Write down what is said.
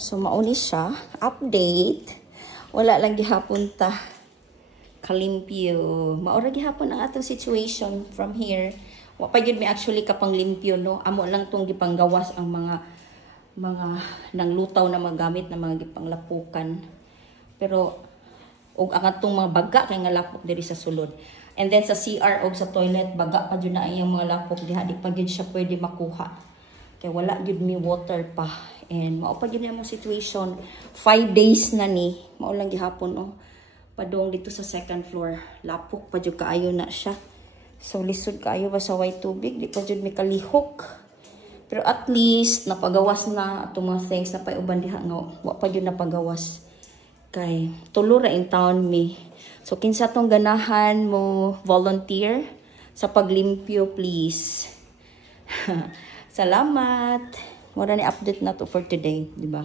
So mauni siya, update. Wala lang gihapon ta kalimpyo. Maura gihapon ang atong situation from here. Wa pa gyud mi actually kapang limpyo no. Amo lang tong gipanggawas ang mga nanglutaw na magamit na mga gipanglapukan. Pero og ang atong mga baga kay nga lapok diri sa sulod. And then sa CR og sa toilet baga pa jud na iyang mga lapok diha, di pa gyud siya pwede makuha. Kay wala gyud mi water pa. And mao pa gyud ang situation. 5 days na ni. Mao lang gihapon oh. Padong dito sa second floor. Lapok pa jud kaayo na siya. So lisod kaayo ba sa white tubig, di pa jud mi kalihok. Pero at least napagawas na atong mga things na paiuban diha nga wa pa jud napagawas. Kay tulo ra in town mi. So kinsa tong ganahan mo volunteer sa paglimpyo please. Salamat. Wala ni update na to for today, di ba?